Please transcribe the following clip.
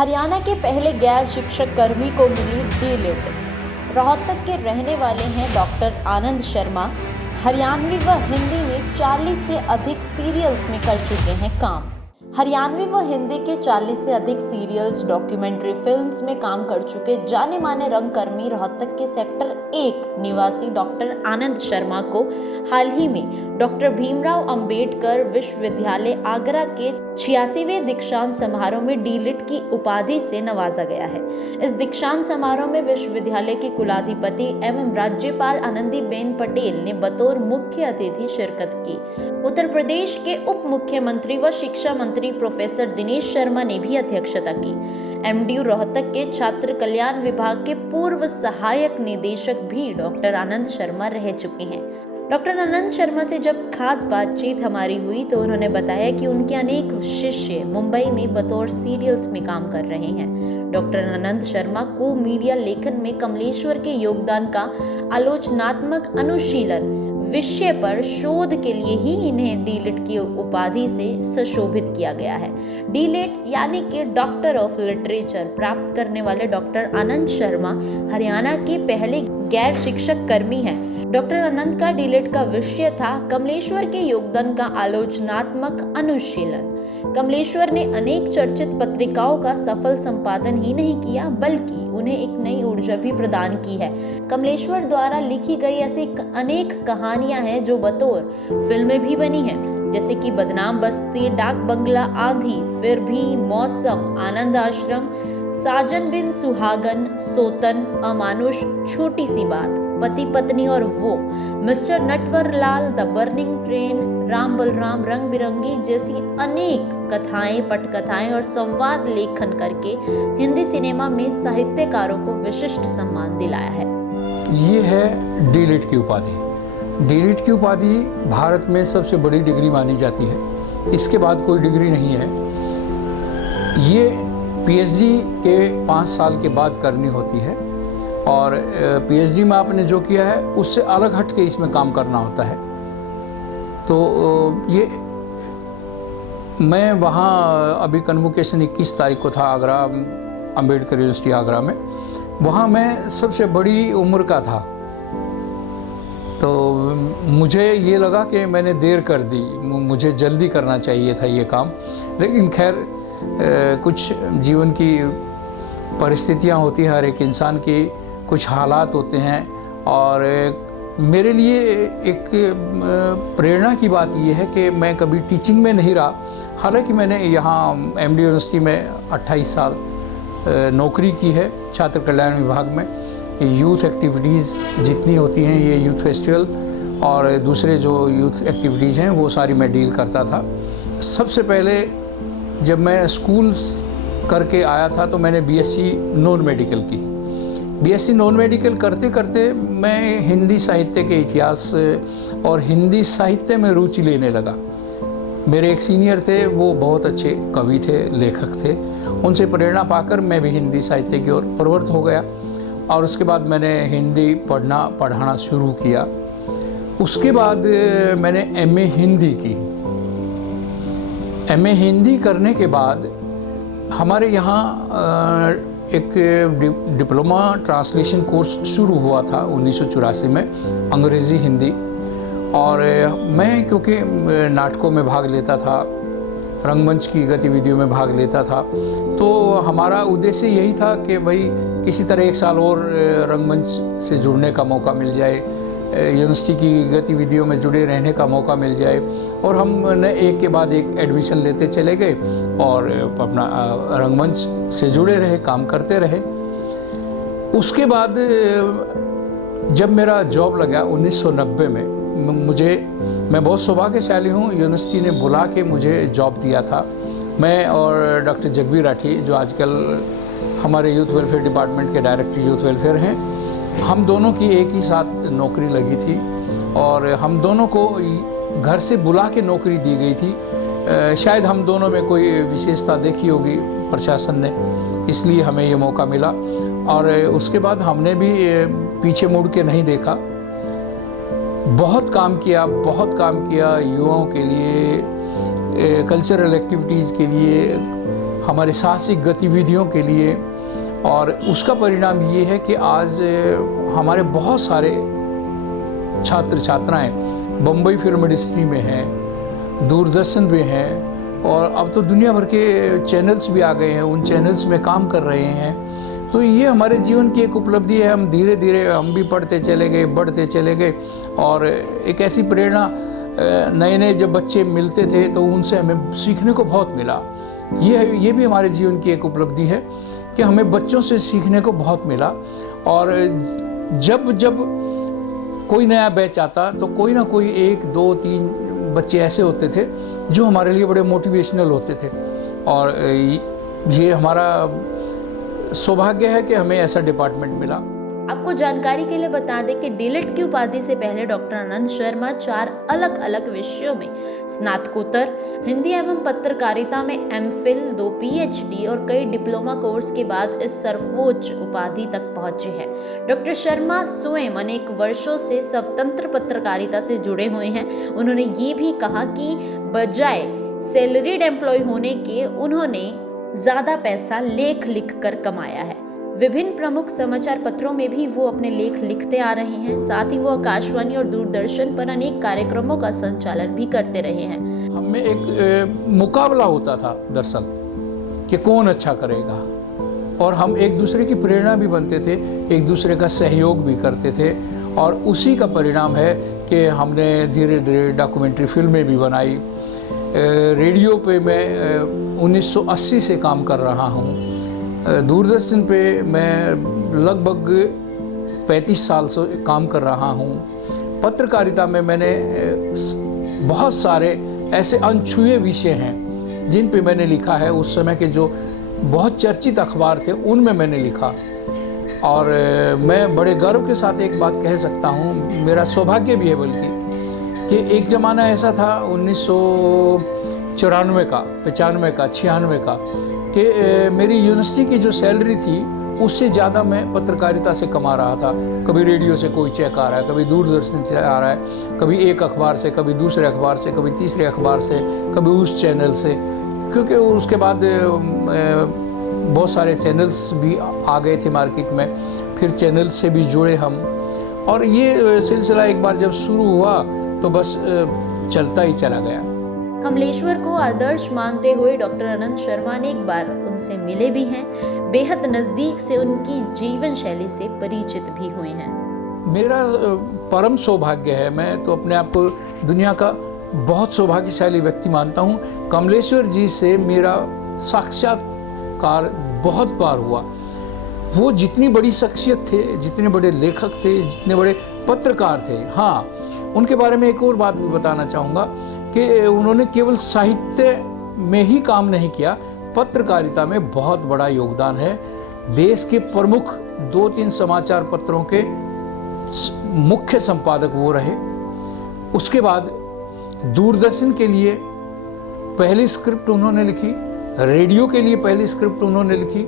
हरियाणा के पहले गैर शिक्षक कर्मी को मिली डी.लिट। रोहतक के रहने वाले हैं डॉक्टर आनंद शर्मा। हरियाणवी व हिंदी में 40 से अधिक सीरियल्स में कर चुके हैं काम। हरियाणवी व हिंदी के 40 से अधिक सीरियल्स, डॉक्यूमेंट्री फिल्म्स में काम कर चुके जाने माने रंगकर्मी रोहतक के सेक्टर 1 निवासी डॉक्टर आनंद शर्मा को हाल ही में डॉक्टर भीमराव अंबेडकर विश्वविद्यालय आगरा के 86वें दीक्षांत समारोह में डी.लिट की उपाधि से नवाजा गया है। इस दीक्षांत समारोह में विश्वविद्यालय की कुलाधिपति एवं राज्यपाल आनंदीबेन पटेल ने बतौर मुख्य अतिथि शिरकत की। उत्तर प्रदेश के उप मुख्यमंत्री व शिक्षा मंत्री प्रोफेसर दिनेश शर्मा ने भी अध्यक्षता की। एमडीयू रोहतक के छात्र कल्याण विभाग के पूर्व सहायक निदेशक भी डॉक्टर आनंद शर्मा रह चुके हैं। डॉक्टर आनंद शर्मा से जब खास बातचीत हमारी हुई तो उन्होंने बताया कि उनके अनेक शिष्य मुंबई में बतौर सीरियल्स में काम कर रहे हैं। डॉक्टर आनंद शर्मा को मीडिया लेखन में कमलेश्वर के योगदान का आलोचनात्मक अनुशीलन विषय पर शोध के लिए ही इन्हें डी.लिट की उपाधि से सुशोभित किया गया है। डी.लिट यानी कि डॉक्टर ऑफ लिटरेचर प्राप्त करने वाले डॉक्टर आनंद शर्मा हरियाणा के पहले गैर शिक्षक कर्मी हैं। डॉक्टर आनंद का डी.लिट का विषय था कमलेश्वर के योगदान का आलोचनात्मक अनुशीलन। कमलेश्वर ने अनेक चर्चित पत्रिकाओं का सफल संपादन ही नहीं किया बल्कि उन्हें एक नई ऊर्जा भी प्रदान की है। कमलेश्वर द्वारा लिखी गई ऐसी अनेक कहानियां हैं जो बतौर फिल्में भी बनी हैं, जैसे कि बदनाम बस्ती, डाक बंगला, आंधी, फिर भी, मौसम, आनंद आश्रम, साजन बिन सुहागन, सोतन, अमानुष, छोटी सी बात, पति पत्नी और वो, mister Natwarlal, the burning train, Ram Balram, रंग बिरंगी जैसी अनेक कथाएं, पटकथाएं और संवाद लेखन करके हिंदी सिनेमा में साहित्यकारों को विशिष्ट सम्मान दिलाया है। ये है डी.लिट की उपाधि। डी.लिट की उपाधि भारत में सबसे बड़ी डिग्री मानी जाती है। इसके बाद कोई डिग्री नहीं है। ये पीएचडी के 5 साल के बाद करनी होती है और पीएचडी में आपने जो किया है उससे अलग हट के इसमें काम करना होता है। तो ये मैं वहाँ अभी कन्वोकेशन 21 तारीख को था आगरा, अंबेडकर यूनिवर्सिटी आगरा में। वहाँ मैं सबसे बड़ी उम्र का था, तो मुझे ये लगा कि मैंने देर कर दी, मुझे जल्दी करना चाहिए था ये काम। लेकिन खैर कुछ जीवन की परिस्थितियाँ होती हैं, हर एक इंसान की कुछ हालात होते हैं। और मेरे लिए एक प्रेरणा की बात यह है कि मैं कभी टीचिंग में नहीं रहा। हालांकि मैंने यहाँ एमडी यूनिवर्सिटी में 28 साल नौकरी की है छात्र कल्याण विभाग में। यूथ एक्टिविटीज़ जितनी होती हैं, ये यूथ फेस्टिवल और दूसरे जो यूथ एक्टिविटीज़ हैं वो सारी मैं डील करता था। सबसे पहले जब मैं स्कूल करके आया था तो मैंने बीएससी नॉन मेडिकल की। बीएससी नॉन मेडिकल करते करते मैं हिंदी साहित्य के इतिहास और हिंदी साहित्य में रुचि लेने लगा। मेरे एक सीनियर थे, वो बहुत अच्छे कवि थे, लेखक थे। उनसे प्रेरणा पाकर मैं भी हिंदी साहित्य की ओर प्रवृत्त हो गया और उसके बाद मैंने हिंदी पढ़ाना शुरू किया। उसके बाद मैंने एमए हिंदी की। एमए हिंदी करने के बाद हमारे यहाँ एक डिप्लोमा ट्रांसलेशन कोर्स शुरू हुआ था 1984 में, अंग्रेज़ी हिंदी। और मैं क्योंकि नाटकों में भाग लेता था, रंगमंच की गतिविधियों में भाग लेता था, तो हमारा उद्देश्य यही था कि भाई किसी तरह 1 साल और रंगमंच से जुड़ने का मौका मिल जाए, यूनिवर्सिटी की गतिविधियों में जुड़े रहने का मौका मिल जाए। और हमने एक के बाद एक एडमिशन लेते चले गए और अपना रंगमंच से जुड़े रहे, काम करते रहे। उसके बाद जब मेरा जॉब लगा 1990 में, मैं बहुत सौभाग्यशाली हूँ, यूनिवर्सिटी ने बुला के मुझे जॉब दिया था। मैं और डॉक्टर जगबीर राठी जो आजकल हमारे यूथ वेलफेयर डिपार्टमेंट के डायरेक्टर यूथ वेलफेयर हैं, हम दोनों की एक ही साथ नौकरी लगी थी और हम दोनों को घर से बुला के नौकरी दी गई थी। शायद हम दोनों में कोई विशेषता देखी होगी प्रशासन ने, इसलिए हमें ये मौका मिला। और उसके बाद हमने भी पीछे मुड़ के नहीं देखा, बहुत काम किया युवाओं के लिए, कल्चरल एक्टिविटीज़ के लिए। हमारे साहसिक गतिविधियों के लिए। और उसका परिणाम ये है कि आज हमारे बहुत सारे छात्र छात्राएं बम्बई फिल्म इंडस्ट्री में हैं, दूरदर्शन में हैं, और अब तो दुनिया भर के चैनल्स भी आ गए हैं, उन चैनल्स में काम कर रहे हैं। तो ये हमारे जीवन की एक उपलब्धि है। हम धीरे धीरे हम भी पढ़ते चले गए, बढ़ते चले गए, और एक ऐसी प्रेरणा, नए नए जब बच्चे मिलते थे तो उनसे हमें सीखने को बहुत मिला। ये भी हमारे जीवन की एक उपलब्धि है कि हमें बच्चों से सीखने को बहुत मिला। और जब जब कोई नया बैच आता तो कोई ना कोई 1, 2, 3 बच्चे ऐसे होते थे जो हमारे लिए बड़े मोटिवेशनल होते थे। और ये हमारा सौभाग्य है कि हमें ऐसा डिपार्टमेंट मिला। आपको जानकारी के लिए बता दें कि डीलिट की उपाधि से पहले डॉक्टर आनंद शर्मा 4 अलग अलग विषयों में स्नातकोत्तर, हिंदी एवं पत्रकारिता में एमफिल, 2 पीएचडी और कई डिप्लोमा कोर्स के बाद इस सर्वोच्च उपाधि तक पहुंचे हैं। डॉक्टर शर्मा स्वयं अनेक वर्षों से स्वतंत्र पत्रकारिता से जुड़े हुए हैं। उन्होंने ये भी कहा कि बजाय सैलरीड एम्प्लॉय होने के उन्होंने ज्यादा पैसा लेख लिख कर कमाया है। विभिन्न प्रमुख समाचार पत्रों में भी वो अपने लेख लिखते आ रहे हैं। साथ ही वो आकाशवाणी और दूरदर्शन पर अनेक कार्यक्रमों का संचालन भी करते रहे हैं। हमें एक मुकाबला होता था दरअसल कि कौन अच्छा करेगा, और हम एक दूसरे की प्रेरणा भी बनते थे, एक दूसरे का सहयोग भी करते थे। और उसी का परिणाम है कि हमने धीरे धीरे डॉक्यूमेंट्री फिल्में भी बनाई। रेडियो पे मैं 1980 से काम कर रहा हूँ। दूरदर्शन पे मैं लगभग 35 साल से काम कर रहा हूँ। पत्रकारिता में मैंने बहुत सारे ऐसे अनछुए विषय हैं जिन पे मैंने लिखा है। उस समय के जो बहुत चर्चित अखबार थे उनमें मैंने लिखा। और मैं बड़े गर्व के साथ एक बात कह सकता हूँ, मेरा सौभाग्य भी है बल्कि, कि एक ज़माना ऐसा था 1994 का, 95 का, 96 का, कि मेरी यूनिवर्सिटी की जो सैलरी थी उससे ज़्यादा मैं पत्रकारिता से कमा रहा था। कभी रेडियो से कोई चेक आ रहा है, कभी दूरदर्शन से आ रहा है, कभी एक अखबार से, कभी दूसरे अखबार से, कभी तीसरे अखबार से, कभी उस चैनल से, क्योंकि उसके बाद बहुत सारे चैनल्स भी आ गए थे मार्केट में। फिर चैनल से भी जुड़े हम, और ये सिलसिला एक बार जब शुरू हुआ तो बस चलता ही चला गया। कमलेश्वर को आदर्श मानते हुए डॉक्टर आनंद शर्मा ने एक बार उनसे मिले भी हैं, बेहद नजदीक से उनकी जीवन शैली से परिचित भी हुए हैं। मेरा परम सौभाग्य है, मैं तो अपने आप को दुनिया का बहुत सौभाग्यशाली व्यक्ति मानता हूँ। कमलेश्वर जी से मेरा साक्षात्कार बहुत बार हुआ। वो जितनी बड़ी शख्सियत थे, जितने बड़े लेखक थे, जितने बड़े पत्रकार थे। हाँ, उनके बारे में एक और बात भी बताना चाहूँगा कि उन्होंने केवल साहित्य में ही काम नहीं किया, पत्रकारिता में बहुत बड़ा योगदान है। देश के प्रमुख 2-3 समाचार पत्रों के मुख्य संपादक वो रहे। उसके बाद दूरदर्शन के लिए पहली स्क्रिप्ट उन्होंने लिखी, रेडियो के लिए पहली स्क्रिप्ट उन्होंने लिखी।